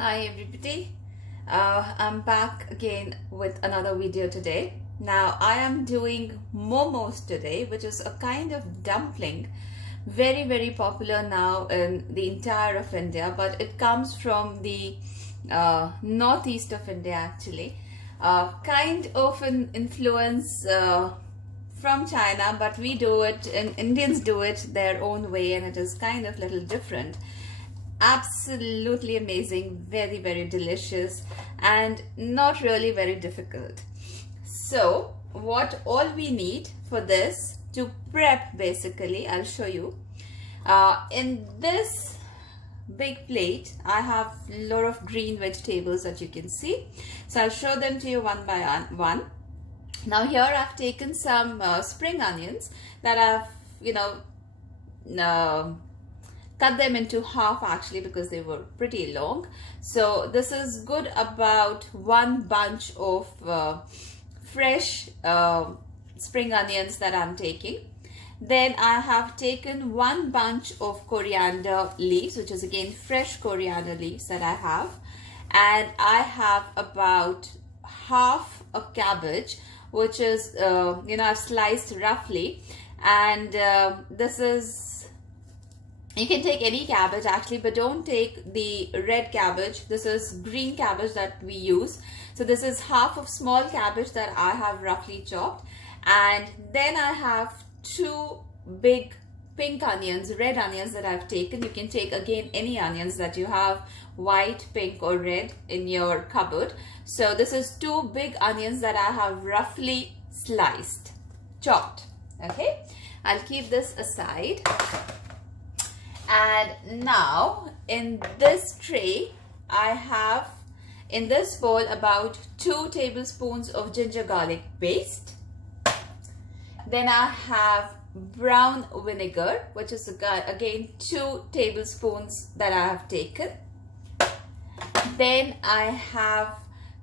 Hi everybody, I'm back again with another video today. Now I am doing momos today, which is a kind of dumpling, very popular now in the entire of India, but it comes from the northeast of India actually. Kind of an influence from China, but we do it, and Indians do it their own way, and it is kind of little different. Absolutely amazing, very delicious, and not really very difficult. So what all we need for this to prep, basically I'll show you. In this big plate I have a lot of green vegetables that you can see, so I'll show them to you one by one. Now here I've taken some spring onions that I've cut them into half actually because they were pretty long. So this is good about one bunch of fresh spring onions that I'm taking. Then I have taken one bunch of coriander leaves, which is again fresh coriander leaves that I have. And I have about half a cabbage, which is I've sliced roughly. And this is, you can take any cabbage actually, but don't take the red cabbage. This is green cabbage that we use. So this is half of small cabbage that I have roughly chopped. And then I have two big pink onions, red onions that I've taken. You can take again any onions that you have, white, pink or red in your cupboard. So this is two big onions that I have roughly sliced, chopped. Okay, I'll keep this aside. And now in this tray I have in this bowl about 2 tablespoons of ginger garlic paste. Then I have brown vinegar, which is again 2 tablespoons that I have taken. Then I have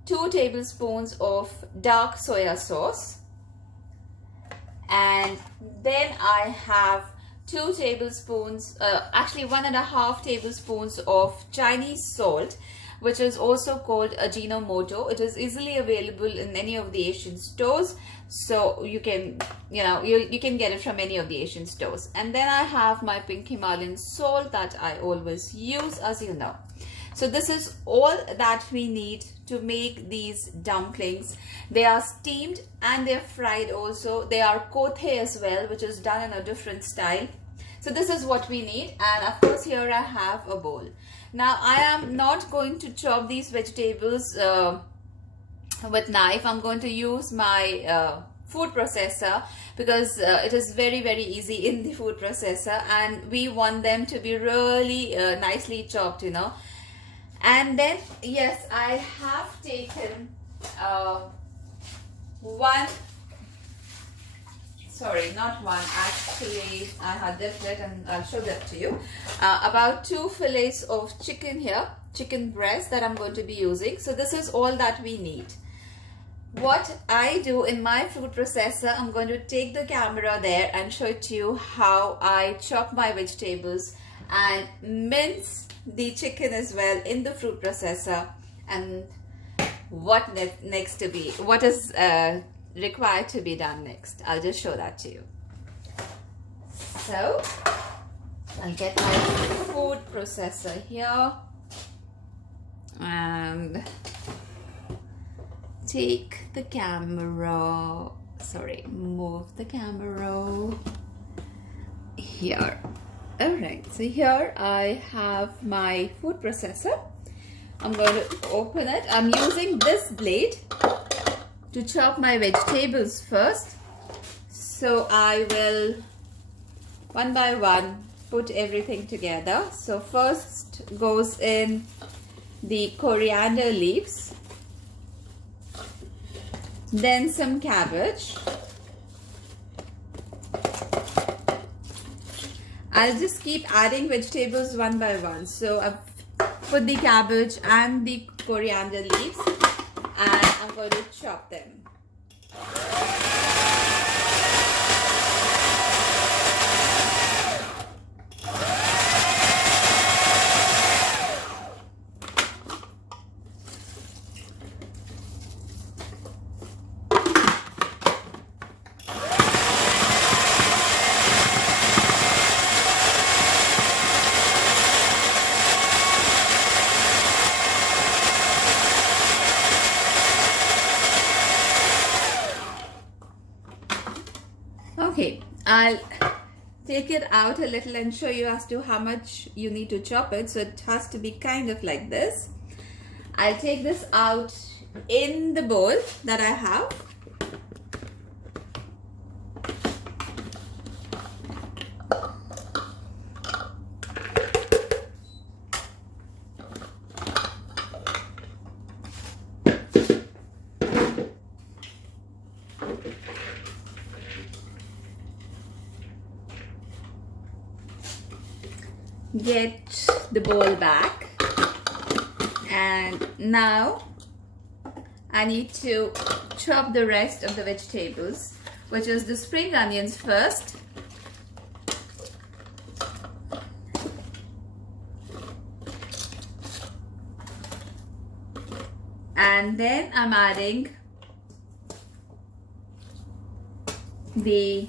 2 tablespoons of dark soya sauce. And then I have 2 tablespoons, actually 1.5 tablespoons of Chinese salt, which is also called Ajinomoto. It is easily available in any of the Asian stores, so you can you can get it from any of the Asian stores. And then I have my pink Himalayan salt that I always use, as you know. So this is all that we need to make these dumplings. They are steamed and they're fried also. They are kothe as well, which is done in a different style. So this is what we need. And of course here I have a bowl. Now I am not going to chop these vegetables with knife. I'm going to use my food processor because it is very easy in the food processor, and we want them to be really nicely chopped, And then, yes, I have taken actually I had dipped it, and I'll show that to you. About 2 fillets of chicken here, chicken breast that I'm going to be using. So this is all that we need. What I do in my food processor, I'm going to take the camera there and show it to you how I chop my vegetables and mince the chicken as well in the food processor, and what is required to be done next. I'll just show that to you. So I'll get my food processor here and take the camera, move the camera here. Alright, so here I have my food processor. I'm going to open it. I'm using this blade to chop my vegetables first. So I will one by one put everything together. So first goes in the coriander leaves, then some cabbage. I'll just keep adding vegetables one by one. So I've put the cabbage and the coriander leaves, and I'm going to chop them. I'll take it out a little and show you as to how much you need to chop it. So it has to be kind of like this. I'll take this out in the bowl that I have. Get the bowl back, and now I need to chop the rest of the vegetables, which is the spring onions first, and then I'm adding the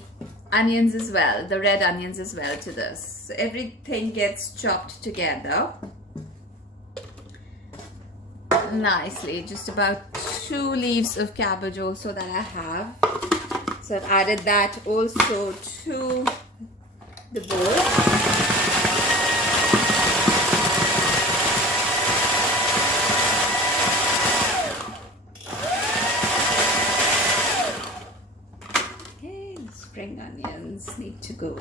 onions as well, the red onions as well to this. So everything gets chopped together nicely. Just about 2 leaves of cabbage also that I have. So I've added that also to the bowl. Spring onions need to go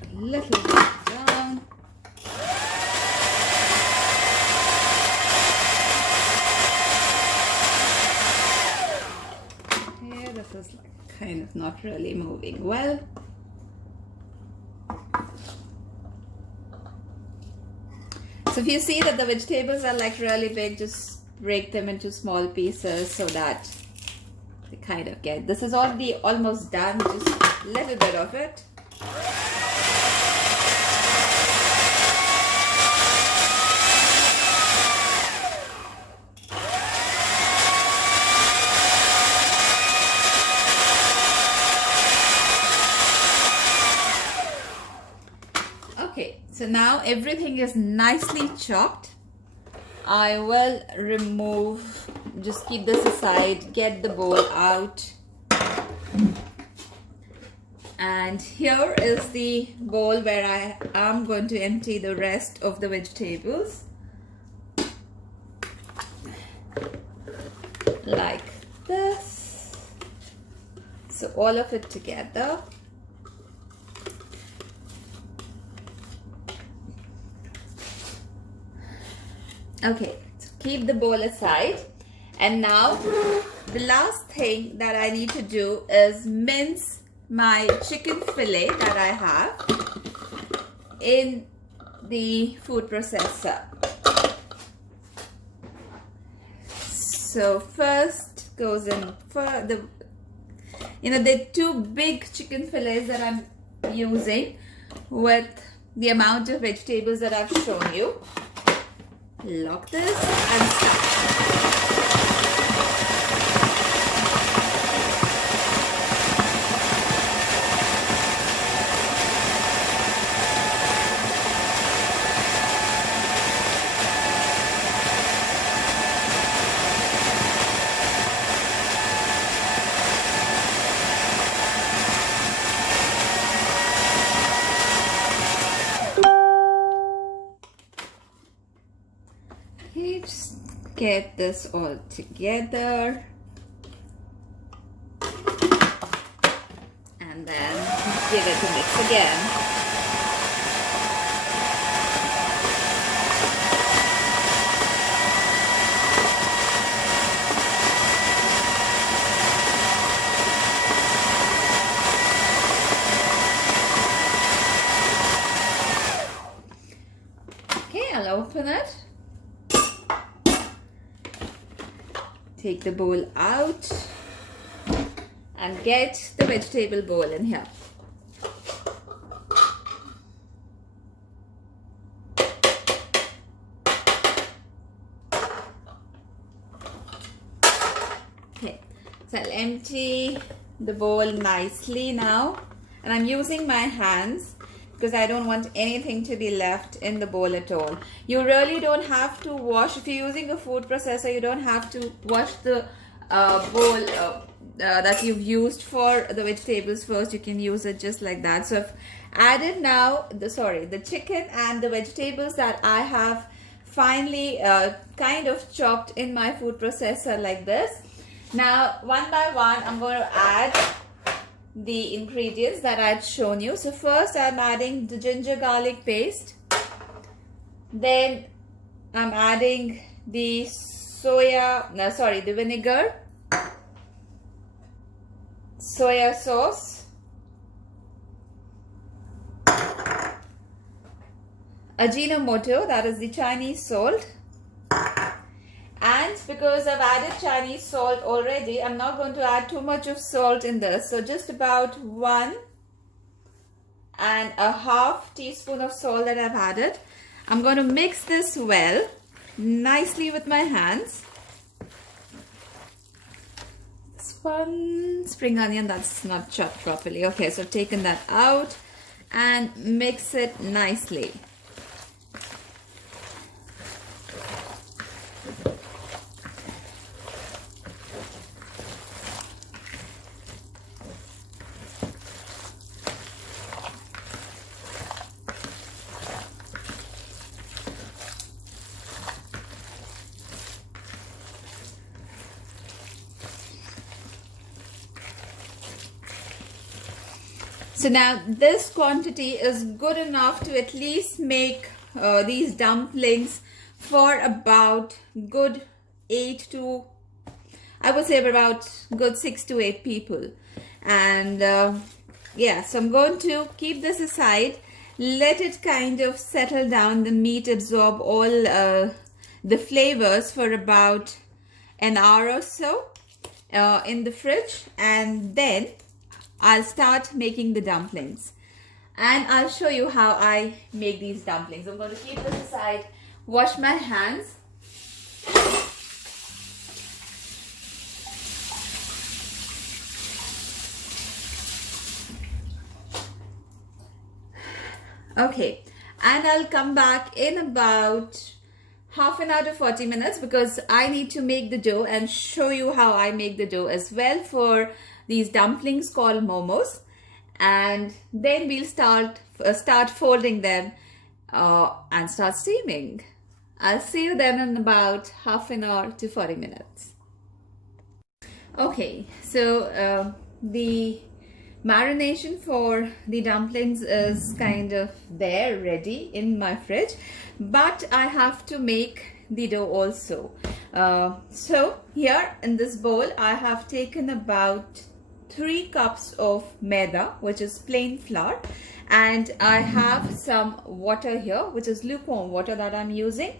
a little bit down. Yeah, this is like kind of not really moving well. So if you see that the vegetables are like really big, just break them into small pieces so that they kind of get, this is already almost done, just a little bit of it. Okay, so now everything is nicely chopped. I will remove, just keep this aside, get the bowl out. And here is the bowl where I am going to empty the rest of the vegetables. Like this. So all of it together. Okay, so keep the bowl aside. And now the last thing that I need to do is mince my chicken fillet that I have in the food processor. So first goes in for the, the 2 big chicken fillets that I'm using with the amount of vegetables that I've shown you. Lock this and start. Just get this all together and then give it a mix again. Okay, I'll open it. Take the bowl out and get the vegetable bowl in here. Okay, so I'll empty the bowl nicely now, and I'm using my hands because I don't want anything to be left in the bowl at all. You really don't have to wash. If you're using a food processor, you don't have to wash the bowl that you've used for the vegetables first, you can use it just like that. So I've added now the chicken and the vegetables that I have finally kind of chopped in my food processor like this. Now one by one I'm going to add the ingredients that I'd shown you. So first I'm adding the ginger garlic paste, then I'm adding the the vinegar, soya sauce, Ajinomoto, that is the Chinese salt, and because I've added Chinese salt already, I'm not going to add too much of salt in this, so just about 1.5 teaspoon of salt that I've added. I'm going to mix this well nicely with my hands. This one spring onion that's not chopped properly. Okay, so I've taken that out and mix it nicely. So now this quantity is good enough to at least make these dumplings for about good 6 to 8 people. And yeah, so I'm going to keep this aside, let it kind of settle down, the meat absorb all the flavors for about an hour or so in the fridge, and then I'll start making the dumplings, and I'll show you how I make these dumplings. I'm going to keep this aside, wash my hands. Okay, and I'll come back in about half an hour to 40 minutes because I need to make the dough and show you how I make the dough as well for these dumplings called momos, and then we'll start folding them and start steaming. I'll see you then in about half an hour to 40 minutes. Okay, so the marination for the dumplings is kind of there ready in my fridge, but I have to make the dough also. So here in this bowl I have taken about 3 cups of maida, which is plain flour, and I have some water here, which is lukewarm water that I'm using.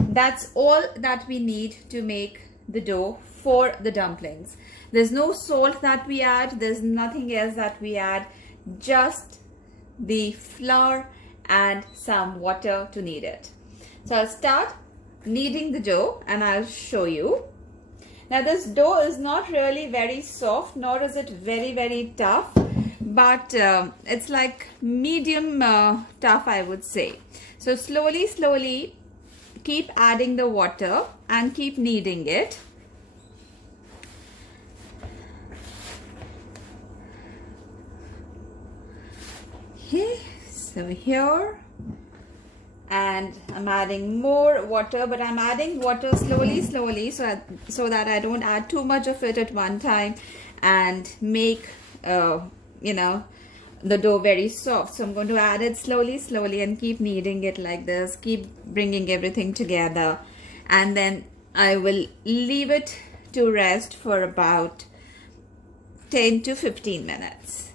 That's all that we need to make the dough for the dumplings. There's no salt that we add, there's nothing else that we add, just the flour and some water to knead it. So I'll start kneading the dough and I'll show you. Now this dough is not really very soft, nor is it very tough, but it's like medium tough, I would say. So slowly keep adding the water and keep kneading it. Okay, so here, and I'm adding more water, but I'm adding water slowly so that I don't add too much of it at one time and make you know, the dough very soft. So I'm going to add it slowly and keep kneading it like this, keep bringing everything together, and then I will leave it to rest for about 10 to 15 minutes.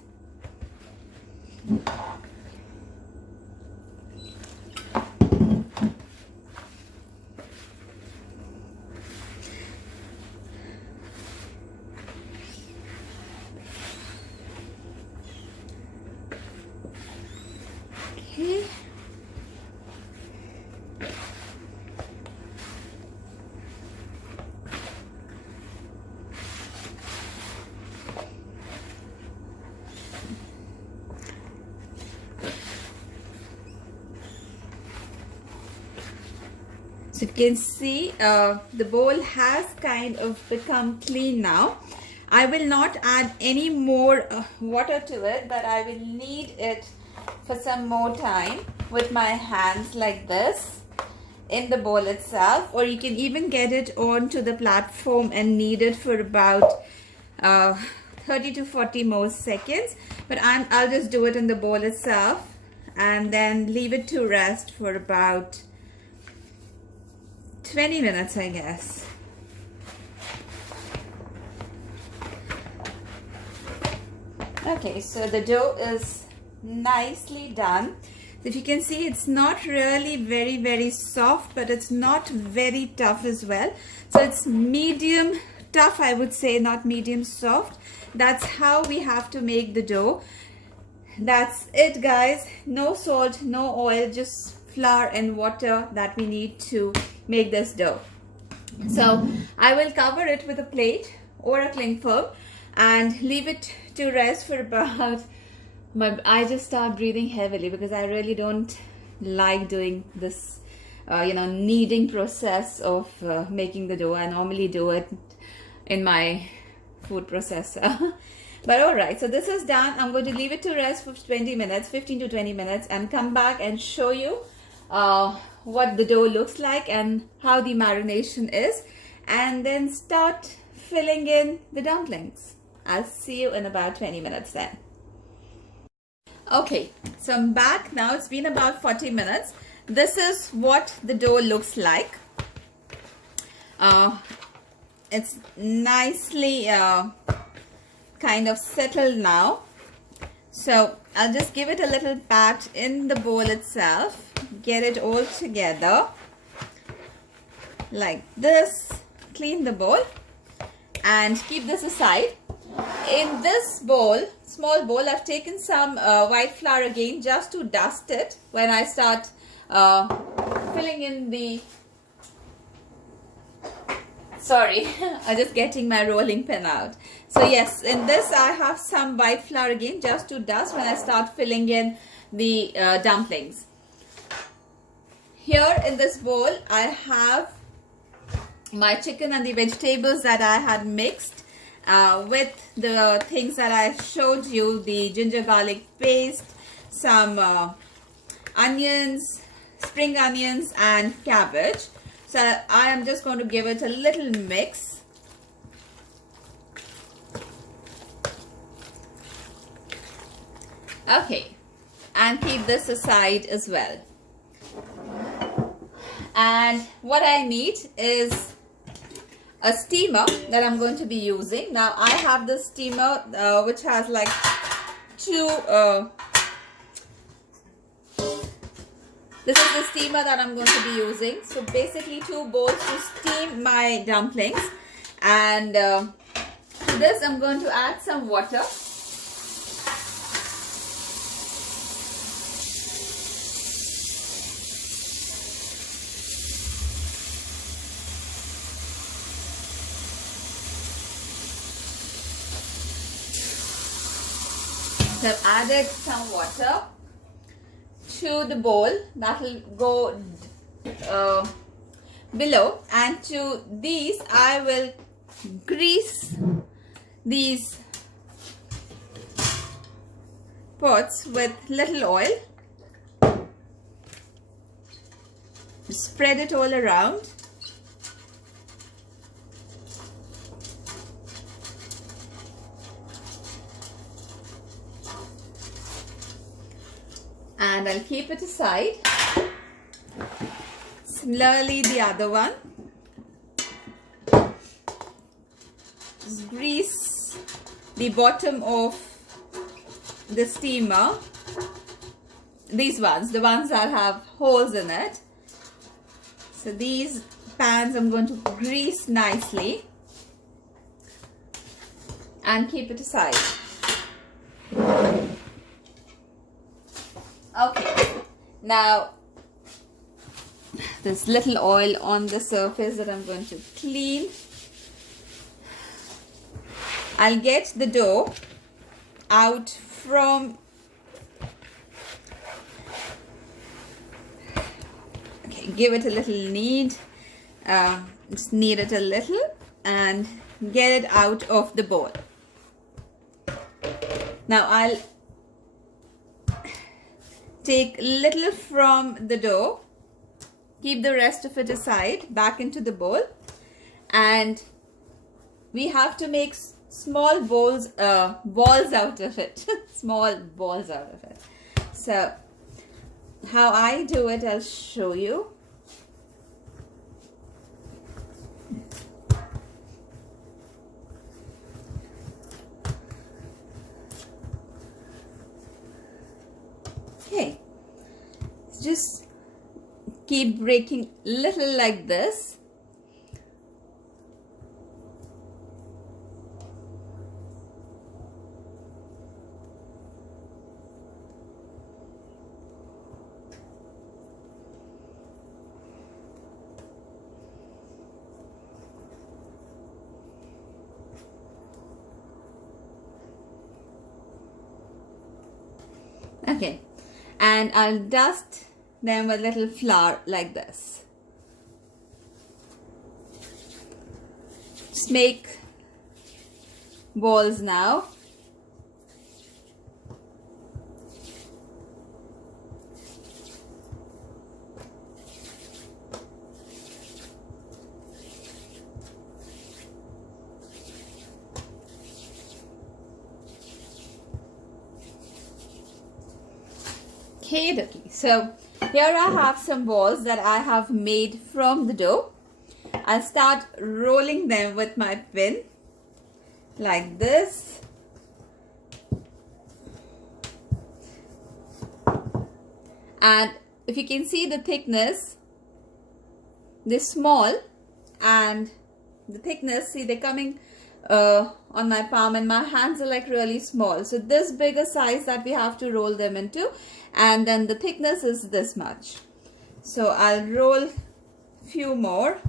Okay. So you can see the bowl has kind of become clean now. I will not add any more water to it, but I will knead it for some more time with my hands like this in the bowl itself, or you can even get it onto the platform and knead it for about 30 to 40 more seconds. But I'll just do it in the bowl itself and then leave it to rest for about 20 minutes, I guess. Okay, so the dough is nicely done. If you can see, it's not really very soft, but it's not very tough as well. So it's medium tough, I would say, not medium soft. That's how we have to make the dough. That's it, guys. No salt, no oil, just flour and water that we need to make this dough. So I will cover it with a plate or a cling film and leave it to rest for about I just start breathing heavily because I really don't like doing this kneading process of making the dough. I normally do it in my food processor. But alright, so this is done. I'm going to leave it to rest for 20 minutes, 15 to 20 minutes, and come back and show you what the dough looks like and how the marination is, and then start filling in the dumplings. I'll see you in about 20 minutes then. Okay, so I'm back now. It's been about 40 minutes. This is what the dough looks like. It's nicely kind of settled now. So I'll just give it a little pat in the bowl itself. Get it all together like this. Clean the bowl and keep this aside. In this bowl, small bowl, I've taken some white flour again just to dust it when I start filling in the... Sorry, I'm just getting my rolling pin out. So yes, in this I have some white flour again just to dust when I start filling in the dumplings. Here in this bowl, I have my chicken and the vegetables that I had mixed with the things that I showed you, the ginger garlic paste, some onions, spring onions and cabbage. So I am just going to give it a little mix. Okay, and keep this aside as well. And what I need is a steamer that I'm going to be using. Now I have this steamer which has like two this is the steamer that I'm going to be using. So basically 2 bowls to steam my dumplings, and to this I'm going to add some water. So I've added some water to the bowl that will go below, and to these I will grease these pots with little oil. Spread it all around. And I'll keep it aside. Similarly, the other one. Just grease the bottom of the steamer. These ones, the ones that have holes in it. So these pans I'm going to grease nicely and keep it aside. Okay, now there's little oil on the surface that I'm going to clean. I'll get the dough out from, okay, give it a little knead Just knead it a little and get it out of the bowl. Now I'll take little from the dough, keep the rest of it aside, back into the bowl, and we have to make small balls out of it. Small balls out of it. So how I do it, I'll show you. Okay, just keep breaking little like this. Okay, and I'll dust them with little flour like this. Just make balls now. Okay, so here I have some balls that I have made from the dough. I'll start rolling them with my pin like this. And if you can see the thickness, they're small, and the thickness, see, they're coming on my palm, and my hands are like really small. So this bigger size that we have to roll them into, and then the thickness is this much. So I'll roll few more.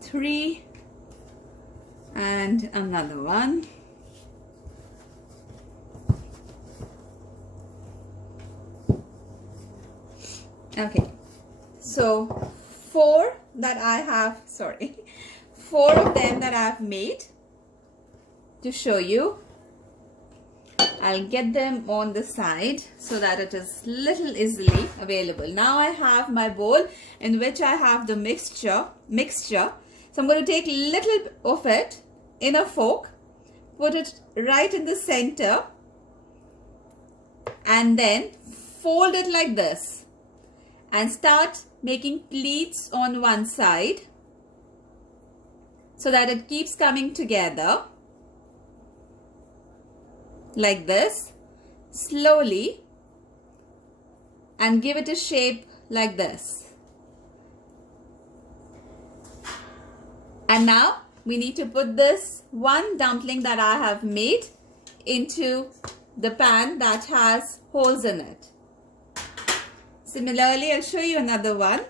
Three, and another one. Okay, so four of them that I have made to show you. I'll get them on the side so that it is little easily available. Now I have my bowl in which I have the mixture. So I'm going to take little of it in a fork, put it right in the center, and then fold it like this and start making pleats on one side so that it keeps coming together like this slowly, and give it a shape like this. And now we need to put this one dumpling that I have made into the pan that has holes in it. Similarly, I'll show you another one.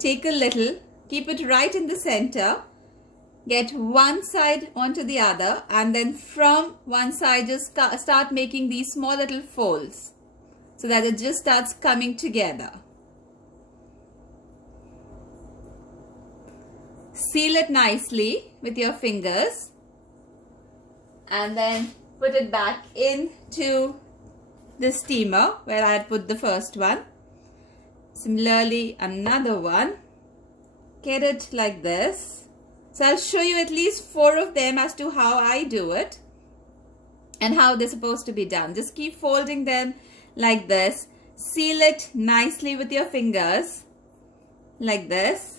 Take a little, keep it right in the center, get one side onto the other, and then from one side just start making these small little folds so that it just starts coming together. Seal it nicely with your fingers and then put it back into the steamer where I had put the first one. Similarly, another one. Get it like this. So I'll show you at least 4 of them as to how I do it and how they're supposed to be done. Just keep folding them like this. Seal it nicely with your fingers like this.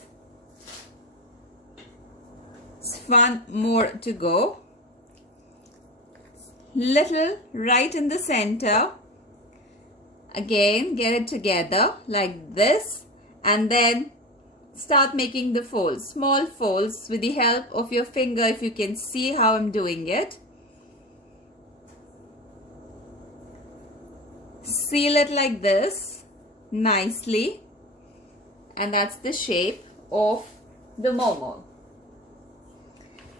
One more to go. Little right in the center. Again, get it together like this, and then start making the folds, small folds with the help of your finger if you can see how I'm doing it. Seal it like this nicely, and that's the shape of the momo.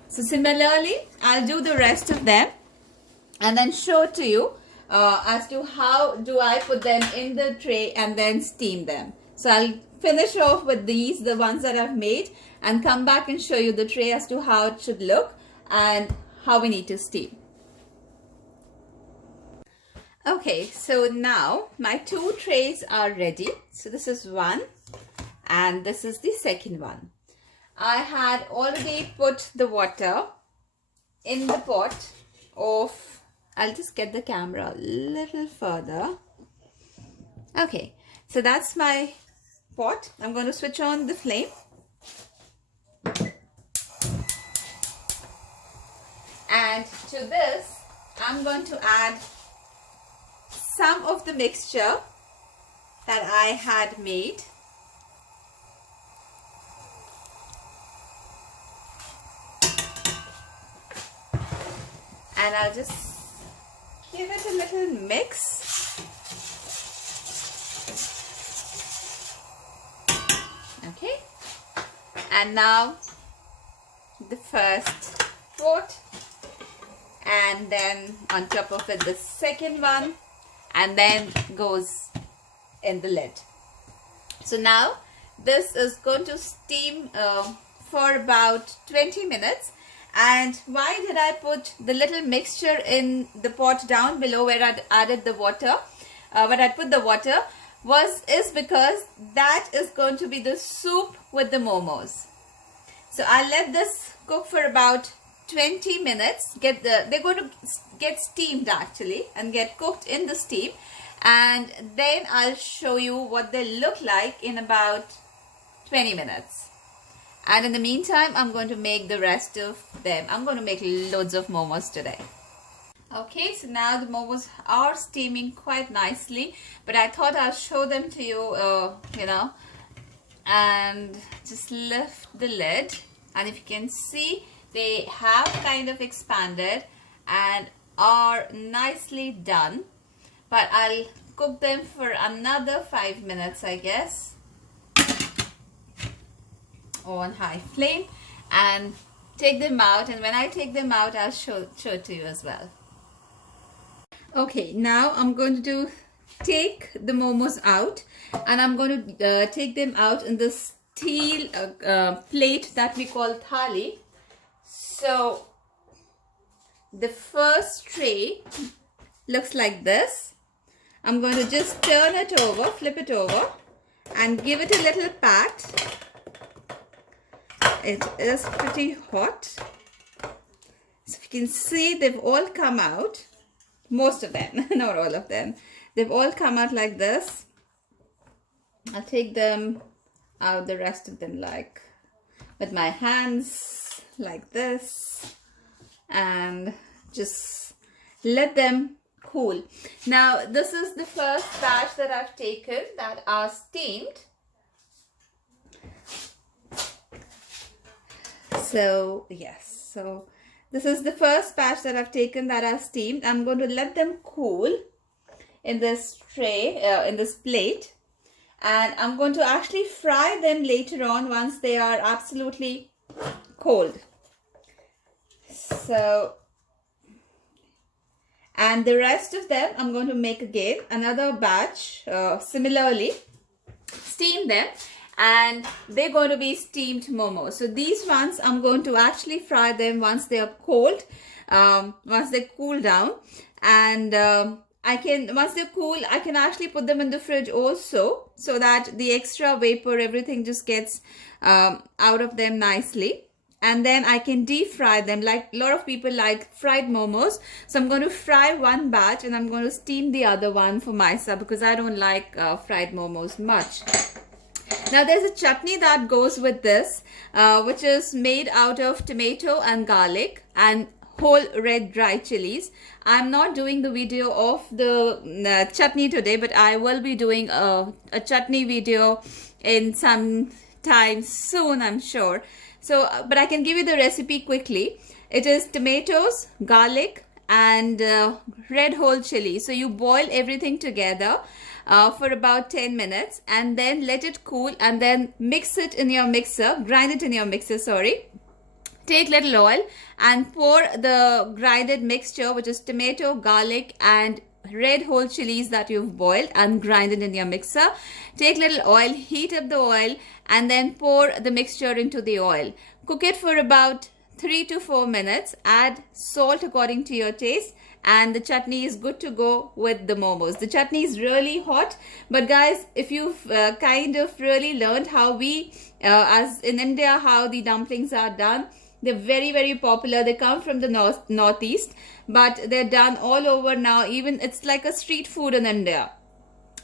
So similarly, I'll do the rest of them and then show to you as to how do I put them in the tray and then steam them. So I'll finish off with these, the ones that I've made, and come back and show you the tray as to how it should look and how we need to steam. Okay, so now my 2 trays are ready. So this is one and this is the second one. I had already put the water in the pot of, I'll just get the camera a little further. Okay, so that's my pot. I'm going to switch on the flame. And to this, I'm going to add some of the mixture that I had made. And I'll just give it a little mix. Okay. And now the first pot, and then on top of it the second one, and then goes in the lid. So now this is going to steam for about 20 minutes. And why did I put the little mixture in the pot down below where I'd added the water, where I put the water, is because that is going to be the soup with the momos. So I'll let this cook for about 20 minutes. They're going to get steamed actually and get cooked in the steam, and then I'll show you what they look like in about 20 minutes. And in the meantime, I'm going to make the rest of them. I'm going to make loads of momos today. Okay, so now the momos are steaming quite nicely, but I thought I'll show them to you, you know, and just lift the lid. And if you can see, they have kind of expanded and are nicely done. But I'll cook them for another 5 minutes, I guess, on high flame, and take them out. And when I take them out, I'll show it to you as well. Okay, now I'm going to take the momos out, and I'm going to take them out in the steel plate that we call thali. So the first tray looks like this. I'm going to just turn it over, flip it over, and give it a little pat. It is pretty hot. So if you can see, they've all come out. Most of them, not all of them. They've all come out like this. I'll take them out, the rest of them, like with my hands like this, and just let them cool. Now this is the first batch that I've taken that are steamed. So yes, so this is the first batch that I've taken that are steamed. I'm going to let them cool in this tray, in this plate, and I'm going to actually fry them later on once they are absolutely cold. So, and the rest of them I'm going to make again another batch, similarly steam them, and they're going to be steamed momos. So these ones I'm going to actually fry them once they are cold, once they cool down, and once they're cool, I can actually put them in the fridge also, so that the extra vapor, everything just gets out of them nicely. And then I can deep fry them. Like a lot of people like fried momos. So I'm going to fry one batch and I'm going to steam the other one for myself, because I don't like fried momos much. Now there's a chutney that goes with this, which is made out of tomato and garlic and whole red dry chilies. I'm not doing the video of the chutney today, but I will be doing a chutney video in some time soon, I'm sure. So, but I can give you the recipe quickly. It is tomatoes, garlic, and red whole chili. So you boil everything together. for about 10 minutes and then let it cool and then mix it in your mixer, grind it in your mixer, sorry. Take little oil and pour the grinded mixture, which is tomato, garlic and red whole chilies that you've boiled and grind it in your mixer. Take little oil, heat up the oil and then pour the mixture into the oil. Cook it for about 3 to 4 minutes. Add salt according to your taste and the chutney is good to go with the momos. The chutney is really hot, but guys, if you've kind of really learned how we, as in India, how the dumplings are done, they're very, very popular. They come from the northeast, but they're done all over now. Even it's like a street food in India.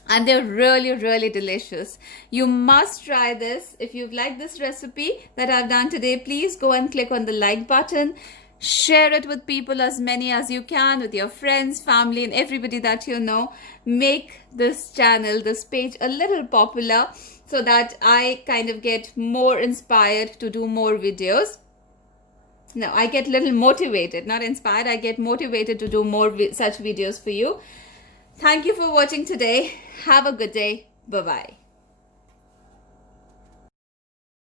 And they're really, really delicious. You must try this. If you've liked this recipe that I've done today, please go and click on the like button. Share it with people, as many as you can, with your friends, family and everybody that you know. Make this channel, this page a little popular so that I kind of get more inspired to do more videos. No, I get a little motivated, not inspired. I get motivated to do more such videos for you. Thank you for watching today. Have a good day. Bye-bye.